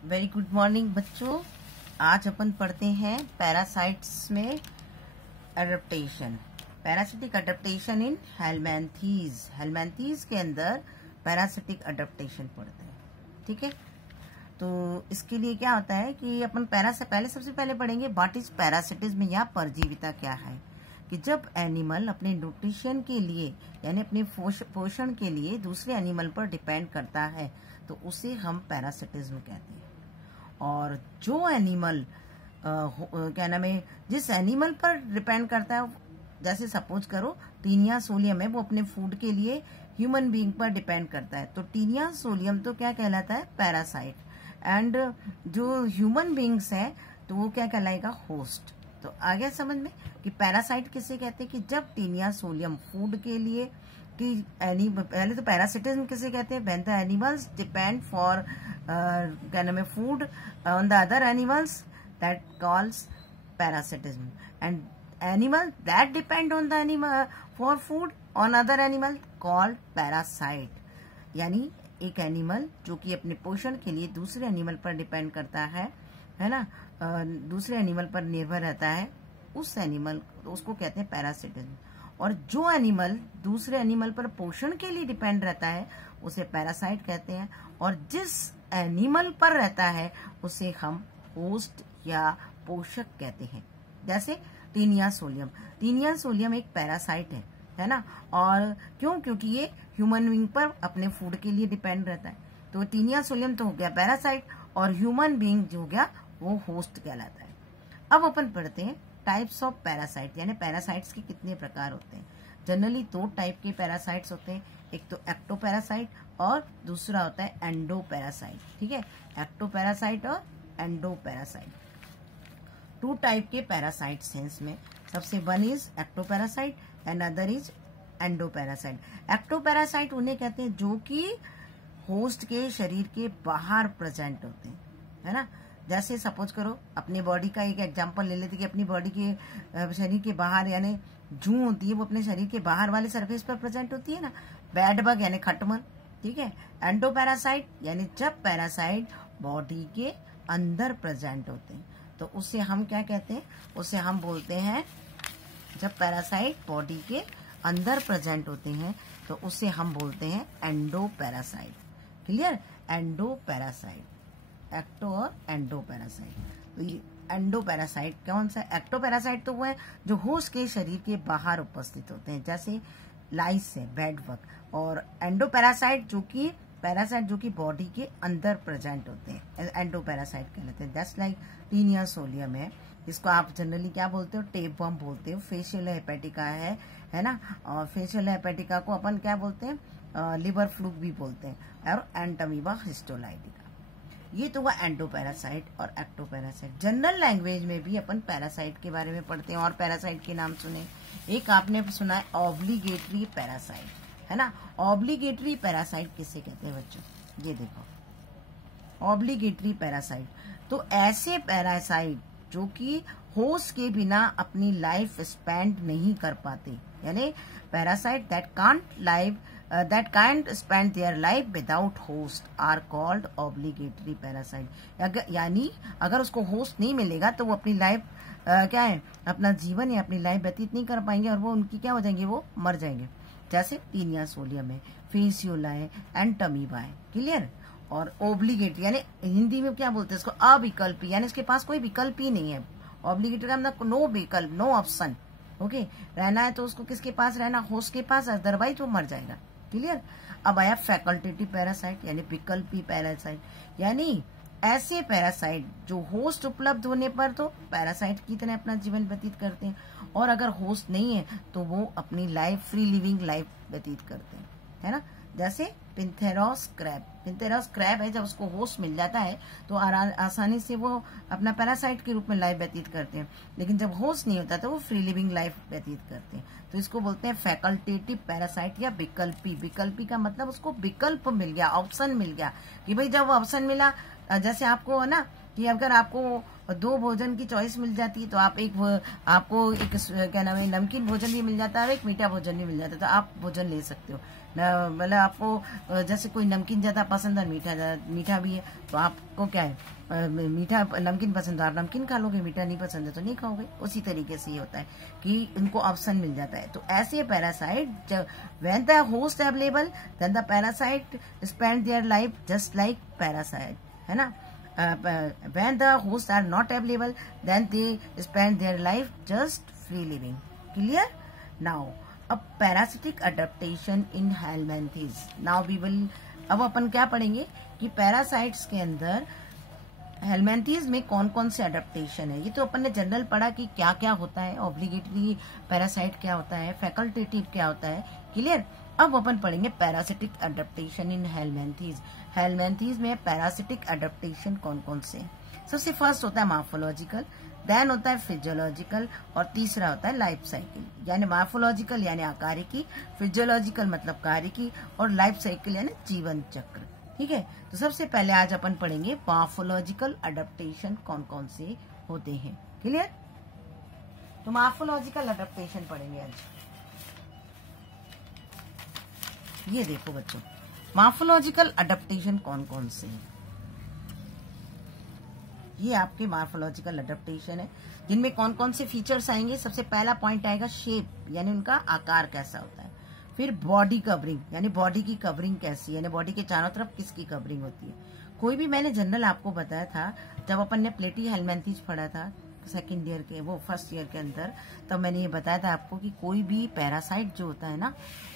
Very good morning बच्चों। आज अपन पढ़ते हैं पैरासाइट्स में एडेप्टेशन, पैरासिटिक एडेप्टेशन इन हेलमिंथीज। हेलमिंथीज के अंदर पैरासिटिक एडेप्टेशन पढ़ते हैं। ठीक है, तो इसके लिए क्या होता है कि अपन सबसे पहले पढ़ेंगे व्हाट इज पैरासिटिज्म या परजीविता क्या है। कि जब एनिमल अपने न्यूट्रिशन के लिए यानी अपने पोषण के लिए दूसरे एनिमल पर डिपेंड करता है तो उसे हम पैरासिटिज्म कहते हैं। और जो एनिमल क्या नाम है, जिस एनिमल पर डिपेंड करता है, जैसे सपोज करो टीनिया सोलियम है, वो अपने फूड के लिए ह्यूमन बीइंग पर डिपेंड करता है, तो टीनिया सोलियम तो क्या कहलाता है, पैरासाइट। एंड जो ह्यूमन बीइंग्स है तो वो क्या कहलाएगा, होस्ट। तो आ गया समझ में कि पैरासाइट किसे कहते हैं कि जब टीनिया सोलियम फूड के लिए कि पहले तो पैरासिटिज्म किसे कहते हैं, when the animals depend for क्या नाम है food on the other animals, that calls parasitism. And animal that depend on the animal for food on other animal called parasite. यानी एक एनिमल जो कि अपने पोषण के लिए दूसरे एनिमल पर डिपेंड करता है ना, दूसरे एनिमल पर निर्भर रहता है, उस एनिमल उसको कहते हैं पैरासिटिज्म। और जो एनिमल दूसरे एनिमल पर पोषण के लिए डिपेंड रहता है उसे पैरासाइट कहते हैं। और जिस एनिमल पर रहता है उसे हम होस्ट या पोषक कहते हैं। जैसे टीनिया सोलियम, टीनिया सोलियम एक पैरासाइट है ना। और क्योंकि ये ह्यूमन बीइंग पर अपने फूड के लिए डिपेंड रहता है, तो टीनिया सोलियम तो हो गया पैरासाइट और ह्यूमन बीइंग जो हो गया वो होस्ट कहलाता है। अब अपन पढ़ते हैं टाइप्स ऑफ पैरासाइट, यानी पैरासाइट्स के कितने प्रकार होते हैं। जनरली दो टाइप के पैरासाइट्स होते हैं, एक तो एक्टोपैरासाइट और दूसरा होता है एंडोपैरासाइट। ठीक है, एक्टोपैरासाइट और एंडोपैरासाइट, टू टाइप के पैरासाइट्स हैं इसमें। सबसे one is ectoparasite and other is endoparasite. Ectoparasite उन्हें कहते हैं जो कि होस्ट के शरीर के बाहर प्रेजेंट होते हैं, है ना। जैसे सपोज करो अपने बॉडी का एक एग्जांपल ले लेते कि अपनी बॉडी के शरीर के बाहर यानी जूं होती है वो अपने शरीर के बाहर वाले सरफेस पर प्रेजेंट होती है ना, बैड बग यानी खटमल। ठीक है, एंडोपैरासाइट यानी जब पैरासाइट बॉडी के अंदर प्रेजेंट होते हैं तो उसे हम क्या कहते हैं, उसे हम बोलते हैं, जब पैरासाइट बॉडी के अंदर प्रेजेंट होते हैं तो उसे हम बोलते हैं एंडोपैरासाइट। क्लियर, एंडोपैरासाइट, एक्टो और एंडोपैरासाइट। तो ये एंडोपैरासाइट कौन सा, एक्टोपैरासाइट तो वो है जो होस्ट के शरीर के बाहर उपस्थित होते हैं, जैसे लाइस है, बेड बग। और एंडोपैरासाइट जो कि पैरासाइट जो कि बॉडी के अंदर प्रेजेंट होते हैं, एंडोपैरासाइट कहलाते हैं। जस्ट लाइक टीनिया सोलियम है, जिसको आप जनरली क्या बोलते हो, टेप वर्म बोलते हो। फेशियल हेपेटिका है ना, और फेशियल हेपेटिका को अपन क्या बोलते हैं, लिवर फ्लूक भी बोलते हैं। और एंटमीबा हिस्टोलाइटिका, ये तो हुआ एंडोपैरासाइट और एक्टोपैरासाइट। जनरल लैंग्वेज में भी अपन पैरासाइट के बारे में पढ़ते हैं और पैरासाइट के नाम सुने। एक आपने सुना है ऑब्लिगेटरी पैरासाइट, है ना। ऑब्लिगेटरी पैरासाइट किसे कहते हैं बच्चों, ये देखो ऑब्लिगेटरी पैरासाइट, तो ऐसे पैरासाइट जो कि होस्ट के बिना अपनी लाइफ स्पेंड नहीं कर पाते, यानी parasite that can't spend their life without host are called obligatory parasite। यानी अगर उसको होस्ट नहीं मिलेगा तो वो अपनी लाइफ क्या है, अपना जीवन या अपनी लाइफ व्यतीत नहीं कर पाएंगे और वो उनकी क्या हो जाएंगे, वो मर जाएंगे। जैसे टीनिया सोलियम है, फेसियोला है, एंटमीबा है। क्लियर, और ओब्लिगेटरी यानी हिंदी में क्या बोलते हैं इसको, अविकल्पी, यानी इसके पास कोई विकल्प ही नहीं है। ऑब्लिगेटरी का मतलब नो विकल्प, नो ऑप्शन। ओके, रहना है तो उसको किसके पास रहना, होस्ट के पास, अदरवाइज वो मर जाएगा। क्लियर। अब आया फैकल्टेटिव पैरासाइट यानी विकल्पी पैरासाइट, यानी ऐसे पैरासाइट जो होस्ट उपलब्ध होने पर तो पैरासाइट की तरह अपना जीवन व्यतीत करते हैं, और अगर होस्ट नहीं है तो वो अपनी लाइफ फ्री लिविंग लाइफ व्यतीत करते हैं, है ना। जैसे पिंथेरॉस क्रैब, पिंथेरॉस क्रैब है, जब उसको होस्ट मिल जाता है तो आसानी से वो अपना पैरासाइट के रूप में लाइफ व्यतीत करते हैं, लेकिन जब होस्ट नहीं होता तो वो फ्री लिविंग लाइफ व्यतीत करते हैं। तो इसको बोलते हैं फैकल्टेटिव पैरासाइट या विकल्पी। विकल्पी का मतलब उसको विकल्प मिल गया, ऑप्शन मिल गया कि भाई जब वो ऑप्शन मिला, जैसे आपको है ना कि अगर आपको और 2 भोजन की चॉइस मिल जाती है, तो आप आपको एक क्या नाम है नमकीन भोजन भी मिल जाता है और एक मीठा भोजन भी मिल जाता है, तो आप भोजन ले सकते हो। मतलब आपको जैसे कोई नमकीन ज्यादा पसंद है, मीठा भी है, तो आपको क्या है मीठा नमकीन पसंद है, आप नमकीन खा लोगे, मीठा नहीं पसंद है तो नहीं खाओगे। उसी तरीके से ये होता है कि इनको ऑप्शन मिल जाता है। तो ऐसे parasite when the host available then the parasite spend their life just like parasite, है ना। when the hosts are not available then they spend their life just free living. Clear? Now अब parasitic adaptation in helminthes. Now we will अब अपन क्या पढ़ेंगे कि parasites के अंदर Helminthes में कौन कौन से अडेप्टेशन है। ये तो अपन ने जनरल पढ़ा कि क्या क्या होता है, ऑब्लिगेटरी पैरासाइट क्या होता है, फैकल्टेटिव क्या होता है। क्लियर? अब अपन पढ़ेंगे पैरासिटिक अडेप्टेशन इन हेलमेंथीज। हेलमेंथीज में पैरासिटिक अडेप्टेशन कौन कौन से। सबसे फर्स्ट होता है मार्फोलॉजिकल, देन होता है फिजियोलॉजिकल और तीसरा होता है लाइफ साइकिल। यानी मार्फोलॉजिकल यानी आकारिकी, फिजियोलॉजिकल मतलब कारिकी और लाइफ साइकिल यानी जीवन चक्र। ठीक है, तो सबसे पहले आज अपन पढ़ेंगे मार्फोलॉजिकल अडेप्टेशन कौन कौन से होते हैं। क्लियर? तो मार्फोलॉजिकल अडेप्टेशन पढ़ेंगे आज। ये देखो बच्चों, मार्फोलॉजिकल अडेप्टेशन कौन कौन से हैं। ये आपके मार्फोलॉजिकल अडेप्टेशन है जिनमें कौन कौन से फीचर्स आएंगे। सबसे पहला पॉइंट आएगा शेप, यानी उनका आकार कैसा होता है। फिर बॉडी कवरिंग, यानी बॉडी की कवरिंग कैसी, यानी बॉडी के चारों तरफ किसकी कवरिंग होती है। कोई भी मैंने जनरल आपको बताया था जब अपन ने प्लेटी हेलमेंथीज पढ़ा था सेकेंड ईयर के फर्स्ट ईयर के अंदर, तब मैंने ये बताया था आपको कि कोई भी पैरासाइट जो होता है ना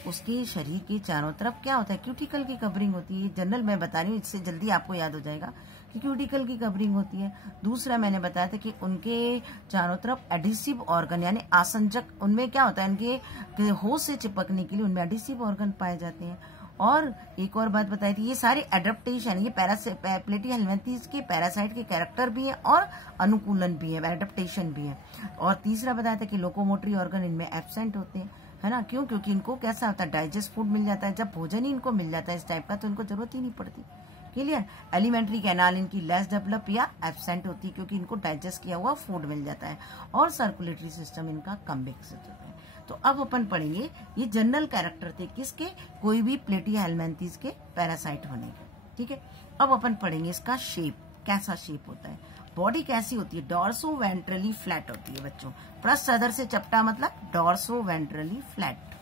उसके शरीर के चारों तरफ क्या होता है, क्यूटिकल की कवरिंग होती है। जनरल मैं बता रही हूँ, इससे जल्दी आपको याद हो जाएगा कि क्यूटिकल की कवरिंग होती है। दूसरा मैंने बताया था कि उनके चारों तरफ एडिसिव ऑर्गन यानी आसंजक, उनमें क्या होता है उनके होस्ट से चिपकने के लिए उनमें एडिसिव ऑर्गन पाए जाते हैं। और एक और बात बताई थी, ये सारे एडेप्टेशन, ये प्लेटी हेलमेंथीज के पैरासाइट के कैरेक्टर भी है और अनुकूलन भी है, एडेप्टेशन भी है। और तीसरा बताया था कि लोकोमोटरी ऑर्गन इनमें एब्सेंट होते हैं, है ना। क्यों? क्योंकि इनको कैसा होता है, डाइजेस्ट फूड मिल जाता है। जब भोजन ही इनको मिल जाता है इस टाइप का तो इनको जरूरत ही नहीं पड़ती। क्लियर? एलिमेंट्री कैनाल इनकी लेस डेवलप या एब्सेंट होती है क्योंकि इनको डाइजेस्ट किया हुआ फूड मिल जाता है। और सर्कुलेटरी सिस्टम इनका कम विकसित होता है। तो अब अपन पढ़ेंगे ये जनरल कैरेक्टर थे किसके, कोई भी प्लेटी हेलमेंथीज के पैरासाइट होने के। ठीक है, अब अपन पढ़ेंगे इसका शेप, कैसा शेप होता है। बॉडी कैसी होती है, डॉर्सो वेंट्रली फ्लैट होती है बच्चों। पृष्ठ अधर से चपटा मतलब डॉर्सो वेंट्रली फ्लैट।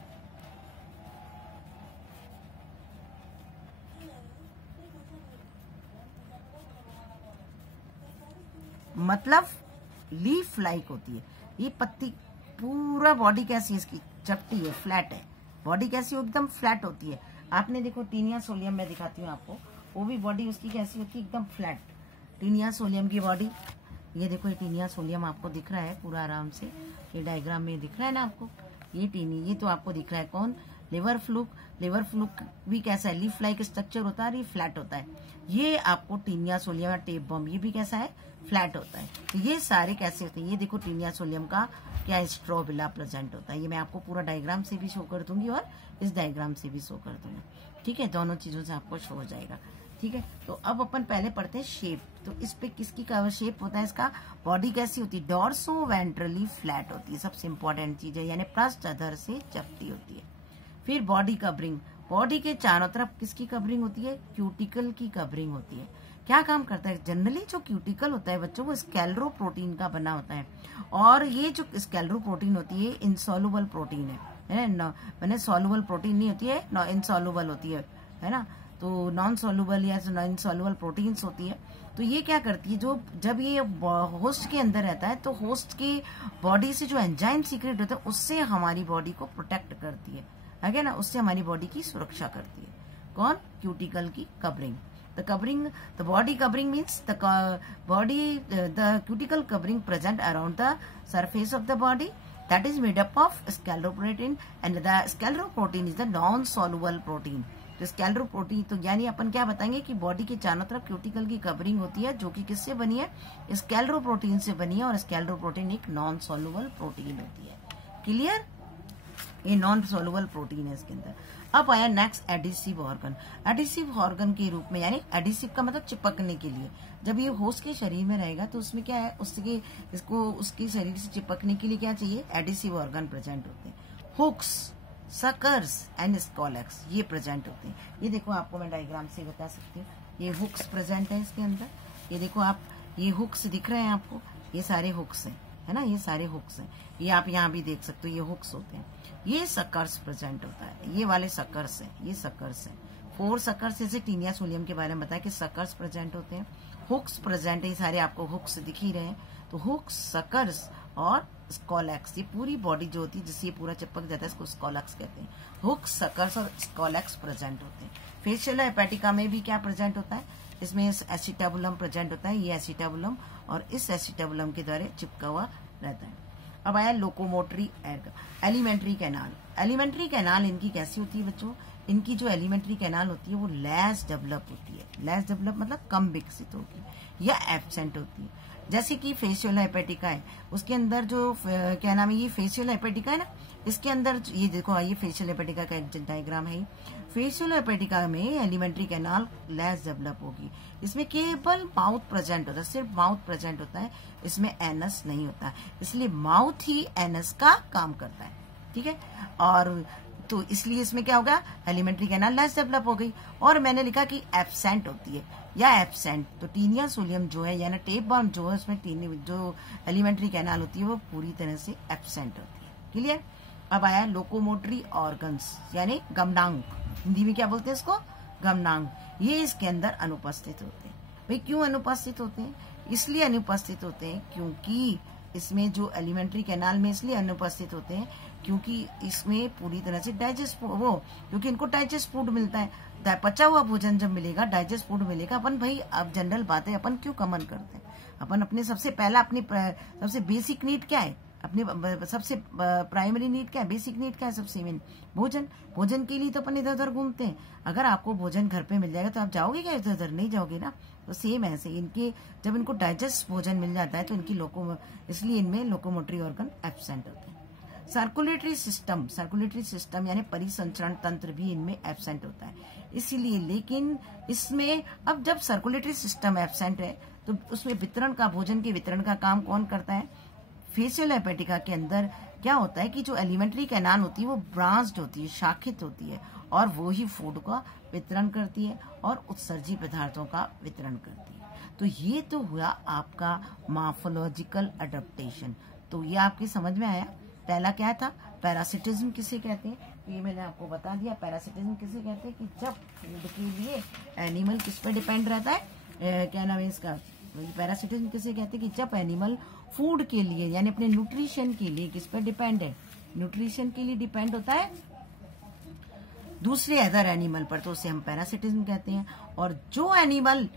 मतलब लीफ लाइक होती है ये पत्ती। पूरा बॉडी कैसी है इसकी, चपटी है, फ्लैट है। बॉडी कैसी हो, एकदम फ्लैट होती है। आपने देखो टीनिया सोलियम में दिखाती हूँ आपको, वो भी बॉडी उसकी कैसी होती है, एकदम फ्लैट। टीनिया सोलियम की बॉडी, ये देखो ये टीनिया सोलियम आपको दिख रहा है पूरा आराम से, ये डायग्राम में दिख रहा है ना आपको। ये तो आपको दिख रहा है कौन, लिवर फ्लूक। लिवर फ्लूक भी कैसा है, लीफ लाइक स्ट्रक्चर होता है, ये फ्लैट होता है। ये आपको टीनिया सोलियम या टेप बम, ये भी कैसा है, फ्लैट होता है। तो ये सारे कैसे होते हैं, ये देखो टीनिया सोलियम का क्या स्ट्रोबिला प्रेजेंट होता है। ये मैं आपको पूरा डायग्राम से भी शो कर दूंगी और इस डायग्राम से भी शो कर दूंगी। ठीक है, दोनों चीजों से आपको शो हो जाएगा। ठीक है, तो अब अपन पहले पढ़ते हैं शेप। तो इस पे किसकी का शेप होता है, इसका बॉडी कैसी होती है, डॉर्सो वेंट्रली फ्लैट होती है, सबसे इंपॉर्टेंट चीज है, यानी पृष्ठ अधर से चपटी होती है। फिर बॉडी कवरिंग, बॉडी के चारों तरफ किसकी कवरिंग होती है, क्यूटिकल की कवरिंग होती है। क्या काम करता है, जनरली जो क्यूटिकल होता है बच्चों वो स्केलरो प्रोटीन का बना होता है। और ये जो स्केलरो प्रोटीन होती है इनसॉल्युबल प्रोटीन है ना, मैंने सॉल्युबल प्रोटीन नहीं होती है, इनसॉल्युबल होती है ना। तो नॉन सॉल्युबल या इनसॉल्युबल प्रोटीन्स होती है। तो ये क्या करती है, जो जब ये होस्ट के अंदर रहता है तो होस्ट की बॉडी से जो एंजाइम सीक्रेट होता है उससे हमारी बॉडी को प्रोटेक्ट करती है ना, उससे हमारी बॉडी की सुरक्षा करती है। कौन, क्यूटिकल की covering. The body covering means the cuticle covering present around the surface of the body that is made up of scleroprotein and the scleroprotein is the non-soluble protein. तो स्केलरोप्रोटीन, तो यानी अपन क्या बताएंगे कि बॉडी के चारों तरफ क्यूटिकल की कवरिंग होती है जो कि किससे बनी है, स्केलरोप्रोटीन से बनी है। और स्केलरोप्रोटीन एक नॉन सॉल्युबल प्रोटीन होती है। क्लियर? ये नॉन सोलुबल प्रोटीन है इसके अंदर। अब आया next adhesive organ. Adhesive organ के रूप में, यानी एडिसिव का मतलब चिपकने के लिए, जब ये होस्ट के शरीर में रहेगा तो उसमें क्या है, उसके इसको उसके शरीर से चिपकने के लिए क्या चाहिए, एडिसिव ऑर्गन प्रेजेंट होते हैं। हुक्स, सकर्स एंड स्कॉलेक्स ये प्रेजेंट होते हैं। ये देखो आपको मैं डायग्राम से बता सकती हूँ, ये हुक्स प्रेजेंट है इसके अंदर। ये देखो आप, ये हुक्स दिख रहे हैं आपको, ये सारे हुक्स हैं, है ना, ये सारे हुक्स हैं। ये आप यहाँ भी देख सकते हो, ये हुक्स होते हैं। ये सकर्स प्रेजेंट होता है, ये वाले सकर्स हैं, ये सकर्स हैं। 4 सकर्स, जैसे टीनिया सोलियम के बारे में बताया कि सकर्स प्रेजेंट होते हैं। हुक्स प्रेजेंट है, ये सारे आपको हुक्स दिख ही रहे हैं। तो हुक्स, सकर्स और स्कॉलेक्स, ये पूरी बॉडी जो होती है जिससे ये पूरा चिपक जाता है, इसको स्कॉलेक्स कहते हैं। हुक्स, सकर्स और स्कॉलेक्स प्रेजेंट होते हैं। फेशियोला हेपेटिका में भी क्या प्रेजेंट होता है, इसमें एसिटाबुलम प्रेजेंट होता है। ये एसिटाबुलम और इस एसिटाबुलम के द्वारा चिपका हुआ रहता है। अब आया locomotory alimentary canal. Alimentary canal इनकी कैसी होती है बच्चों, इनकी जो एलिमेंट्री कैनाल होती है वो लेस डेवलप होती है। लेस डेवलप मतलब कम विकसित होती है या एब्सेंट होती है। जैसे कि फेशियोला हेपेटिका है, उसके अंदर जो क्या नाम है, ये फेशियोला हेपेटिका है ना, इसके अंदर ये देखो, ये फेशियोला हेपेटिका का एक डायग्राम है। फेशियोला हेपेटिका में एलिमेंट्री कैनाल लेस डेवलप होगी। इसमें केवल माउथ प्रेजेंट होता है, सिर्फ माउथ प्रेजेंट होता है, इसमें एनस नहीं होता, इसलिए माउथ ही एनस का काम करता है, ठीक है। और तो इसलिए इसमें क्या होगा, एलिमेंट्री कैनाल लेस डेवलप हो गई। और मैंने लिखा कि एब्सेंट होती है या एब्सेंट, तो टीनिया सोलियम जो है, यानी टेप बाउंड जो है, उसमें जो एलिमेंट्री कैनाल होती है वो पूरी तरह से एब्सेंट होती है। क्लियर। अब आया लोकोमोटरी ऑर्गन्स, यानी गमनांग, हिंदी में क्या बोलते हैं इसको, गमनांग। ये इसके अंदर अनुपस्थित होते हैं। भाई क्यों अनुपस्थित होते हैं, इसलिए अनुपस्थित होते हैं क्योंकि इसमें जो एलिमेंट्री कैनाल में इसलिए अनुपस्थित होते हैं क्योंकि इसमें पूरी तरह से डाइजेस्ट क्योंकि इनको डाइजेस्ट फूड मिलता है। पचा हुआ भोजन जब मिलेगा, डाइजेस्ट फूड मिलेगा, अपन भाई अब जनरल बात है, अपन क्यों कमन करते हैं, अपन अपने सबसे पहला अपनी सबसे बेसिक नीड क्या है, अपने सबसे प्राइमरी नीड क्या है, बेसिक नीड क्या है, सबसे मेन भोजन। भोजन के लिए तो अपन इधर उधर घूमते हैं। अगर आपको भोजन घर पे मिल जाएगा तो आप जाओगे क्या इधर उधर, नहीं जाओगे ना। तो सेम ऐसे इनके, जब इनको डाइजेस्ट भोजन मिल जाता है तो इनकी इसलिए इनमें लोकोमोटरी ऑर्गन एब्सेंट होते हैं। सर्कुलेटरी सिस्टम यानी परिसंचरण तंत्र भी इनमें एब्सेंट होता है, इसीलिए। लेकिन इसमें अब जब सर्कुलेटरी सिस्टम एब्सेंट है तो उसमें वितरण का, भोजन के वितरण का काम कौन करता है, फेशियोला हेपेटिका के अंदर क्या होता है कि जो एलिमेंट्री कैनाल होती है वो ब्रांच्ड होती है, शाखित होती है, और वो ही फूड का वितरण करती है और उत्सर्जी पदार्थों का वितरण करती है। तो ये तो हुआ आपका मॉर्फोलॉजिकल अडेप्टेशन। तो ये आपकी समझ में आया। पहला क्या था, पैरासिटिज्म किसे कहते हैं, ये मैंने आपको बता दिया। पैरासिटिज्म किसे कहते हैं कि जब फूड के लिए एनिमल किस पे डिपेंड रहता है, क्या नाम है इसका, पैरासिटिज्म किसे कहते हैं कि जब एनिमल फूड के लिए यानी अपने न्यूट्रिशन के लिए किस पे डिपेंड है, न्यूट्रिशन के लिए डिपेंड होता है दूसरे अदर एनिमल पर, तो उसे हम पैरासिटिज्म कहते हैं। और जो एनिमल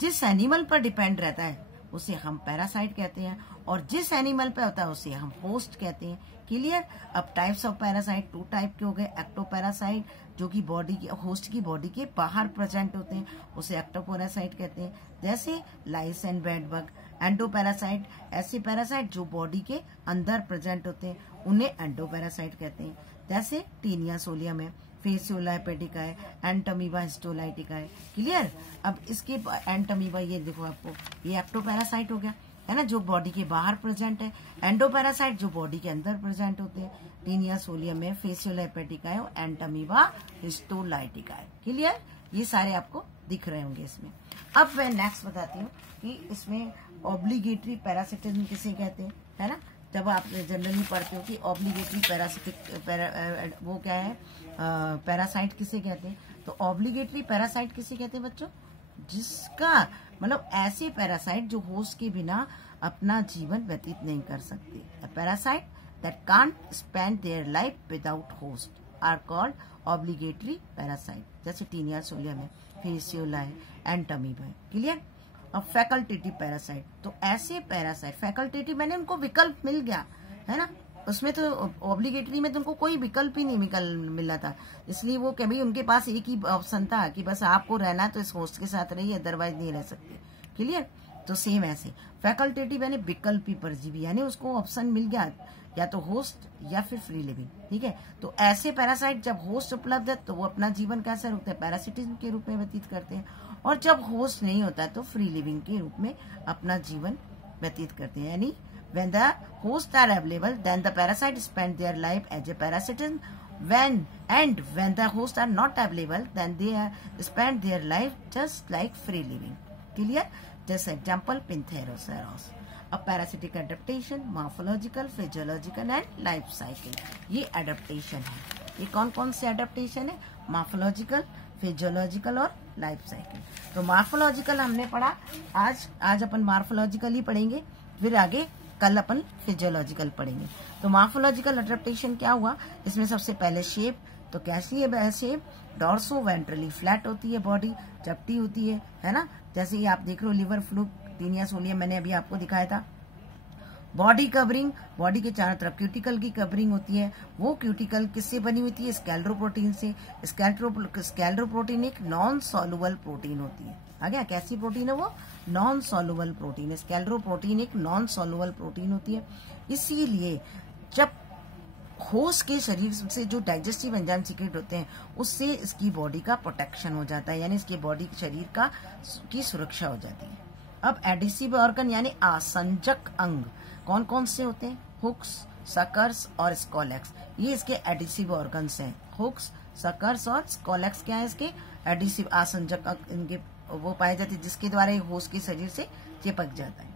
जिस एनिमल पर डिपेंड रहता है उसे हम पैरासाइट कहते हैं, और जिस एनिमल पे होता है उसे हम होस्ट कहते हैं। क्लियर। अब टाइप्स ऑफ पैरासाइट 2 टाइप के हो गए। एक्टोपैरासाइट जो कि बॉडी की, होस्ट की बॉडी के बाहर प्रेजेंट होते हैं, उसे एक्टोपैरासाइट कहते हैं, जैसे लाइस एंड बेड बग। एंडोपैरासाइट ऐसे पैरासाइट जो बॉडी के अंदर प्रेजेंट होते हैं, उन्हें एंडोपैरासाइट कहते हैं, जैसे टीनिया सोलियम है, फेशियोला हेपेटिका है, एंटमीबा हिस्टोलाइटिका है। क्लियर। अब इसके एंटमीबा, ये देखो आपको, ये एक्टोपैरासाइट हो गया, है ना, जो बॉडी के बाहर प्रेजेंट है। एंडोपैरासाइट जो बॉडी के अंदर प्रेजेंट होते हैं, टीनिया सोलियम में, फेशियोला हेपेटिका है और एंटमीबा हिस्टोलाइटिका है। क्लियर। ये सारे आपको दिख रहे होंगे इसमें। अब मैं नेक्स्ट बताती हूँ कि इसमें ऑब्लिगेटरी पैरासिटिज्म किसे कहते हैं, है ना। जब आप जनरली पढ़ते हो कि ऑब्लिगेटरी वो क्या है, पैरासाइट किसे कहते हैं, तो ऑब्लिगेटरी पैरासाइट किसे कहते हैं बच्चों, जिसका मतलब ऐसे पैरासाइट जो होस्ट के बिना अपना जीवन व्यतीत नहीं कर सकते। Parasite that can't spend their life without host are called obligatory parasite, जैसे टीनिया सोलियम है, फेशियोला है, एंटमीबा है। क्लियर। अब फैकल्टेटिव पैरासाइट, तो ऐसे पैरासाइट, फैकल्टेटिव मैंने उनको विकल्प मिल गया, है ना, उसमें तो ऑब्लिगेटरी में तो उनको कोई विकल्प ही नहीं मिला था, इसलिए वो कभी उनके पास एक ही ऑप्शन था कि बस आपको रहना तो इस होस्ट के साथ रहिए, अदरवाइज नहीं रह सकते। क्लियर। तो सेम ऐसे फैकल्टेटिव यानी विकल्पी परजीवी, यानी उसको ऑप्शन मिल गया या तो होस्ट या फिर फ्री लिविंग। ठीक है, तो ऐसे पैरासाइट जब होस्ट उपलब्ध है तो वो अपना जीवन कैसे रखते हैं, पैरासिटिज्म के रूप में व्यतीत करते हैं, और जब होस्ट नहीं होता है तो फ्री लिविंग के रूप में अपना जीवन व्यतीत करते हैं। यानी when the hosts are available then the parasite spend their life as a parasitism, when the hosts are not available then they spend their life just like free living. Clear? Just example Pintherosaurus. अब parasitic adaptation, morphological, physiological and life cycle, ये adaptation है। ये कौन कौन से adaptation है, morphological, physiological और life cycle. तो मॉर्फोलॉजिकल हमने पढ़ा, आज अपन मॉर्फोलॉजिकल ही पढ़ेंगे, फिर आगे कल अपन फिजियोलॉजिकल पढ़ेंगे। तो मॉर्फोलॉजिकल एडेप्टेशन क्या हुआ, इसमें सबसे पहले शेप, तो कैसी है शेप, डॉर्सो वेंट्रली फ्लैट होती है बॉडी, चपटी होती है ना, जैसे ये आप देख रहे हो लिवर फ्लूक, टीनिया सोलियम मैंने अभी आपको दिखाया था। बॉडी कवरिंग, बॉडी के चारों तरफ क्यूटिकल की कवरिंग होती है, वो क्यूटिकल किससे बनी होती है, स्कैलरोप्रोटीन से। स्कैलरोप्रोटीन एक नॉन सॉल्युबल प्रोटीन होती है। आ गया, कैसी प्रोटीन है वो, नॉन सॉल्युबल प्रोटीन है। स्कैलरोप्रोटीन एक नॉन सॉल्युबल प्रोटीन होती है, इसीलिए जब होस्ट के शरीर से जो डाइजेस्टिव एंजाइम सीक्रेट होते हैं उससे इसकी बॉडी का प्रोटेक्शन हो जाता है, यानी इसकी बॉडी शरीर का की सुरक्षा हो जाती है। अब एडिसिव ऑर्गन यानी आसंजक अंग कौन कौन से होते हैं, हुक्स, सकर्स और स्कोलेक्स, ये इसके एडिसिव ऑर्गन्स हैं। हुक्स, सकर्स और स्कोलेक्स क्या है, इसके एडिसिव आसंजक अंग, इनके वो पाए जाते हैं जिसके द्वारा ये होस्ट के शरीर से चिपक जाता है।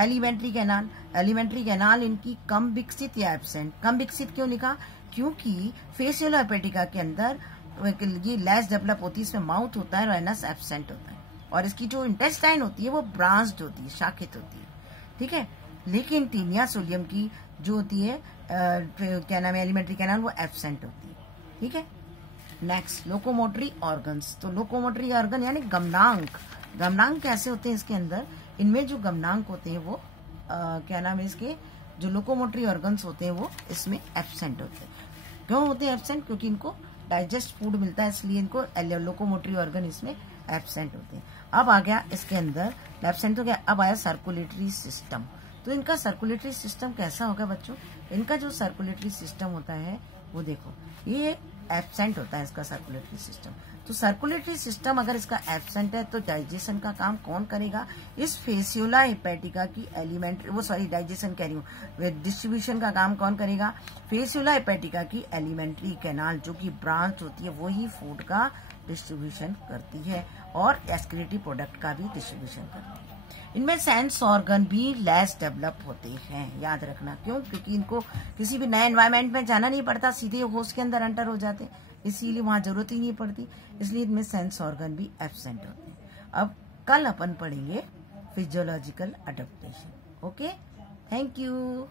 एलिमेंट्री कैनाल, एलिमेंट्री कैनाल इनकी कम विकसित या एब्सेंट। कम विकसित क्यों लिखा, क्योंकि फेसियोला हेपेटिका के अंदर ये लेस डेवलप होती है, इसमें माउथ होता है, राइनस एब्सेंट होता है, और इसकी जो इंटेस्टाइन होती है वो ब्रांच्ड होती है, शाखित होती है। ठीक है, लेकिन टीनिया सोलियम की जो होती है क्या नाम है, एलिमेंट्री कैनाल, वो एब्सेंट होती है। ठीक है, नेक्स्ट लोकोमोटरी ऑर्गन्स। तो लोकोमोटरी ऑर्गन यानी गमनांक, गमनांक कैसे होते हैं इसके अंदर, इनमें जो गमनांक होते हैं वो क्या नाम है, इसके जो लोकोमोटरी ऑर्गन्स होते हैं वो इसमें एब्सेंट होते हैं। क्यों होते हैं एब्सेंट, क्योंकि इनको डाइजेस्ट फूड मिलता है, इसलिए इनको लोकोमोटरी ऑर्गन इसमें एब्सेंट होते हैं। अब आ गया इसके अंदर एब्सेंट हो गया, अब आया सर्कुलेटरी सिस्टम। तो इनका सर्कुलेटरी सिस्टम कैसा होगा बच्चों, इनका जो सर्कुलेटरी सिस्टम होता है वो देखो, ये एब्सेंट होता है इसका सर्कुलेटरी सिस्टम। तो सर्कुलेटरी सिस्टम अगर इसका एब्सेंट है तो डाइजेशन का काम कौन करेगा, इस फेसियोला हेपेटिका की एलिमेंट्री डाइजेशन कह रही हूँ, डिस्ट्रीब्यूशन का काम कौन करेगा, फेसियोला हेपेटिका की एलिमेंट्री कैनाल जो कि ब्रांच होती है वो ही फूड का डिस्ट्रीब्यूशन करती है और एक्सक्रीटरी प्रोडक्ट का भी डिस्ट्रीब्यूशन करती है। इनमें सेंस ऑर्गन भी लेस डेवलप होते हैं, याद रखना, क्यों, क्योंकि इनको किसी भी नए एनवायरमेंट में जाना नहीं पड़ता, सीधे होस्ट के अंदर एंटर हो जाते हैं, इसीलिए वहां जरूरत ही नहीं पड़ती, इसलिए इनमें सेंस ऑर्गन भी एब्सेंट होते हैं। अब कल अपन पढ़ेंगे physiological adaptation. Okay, thank you.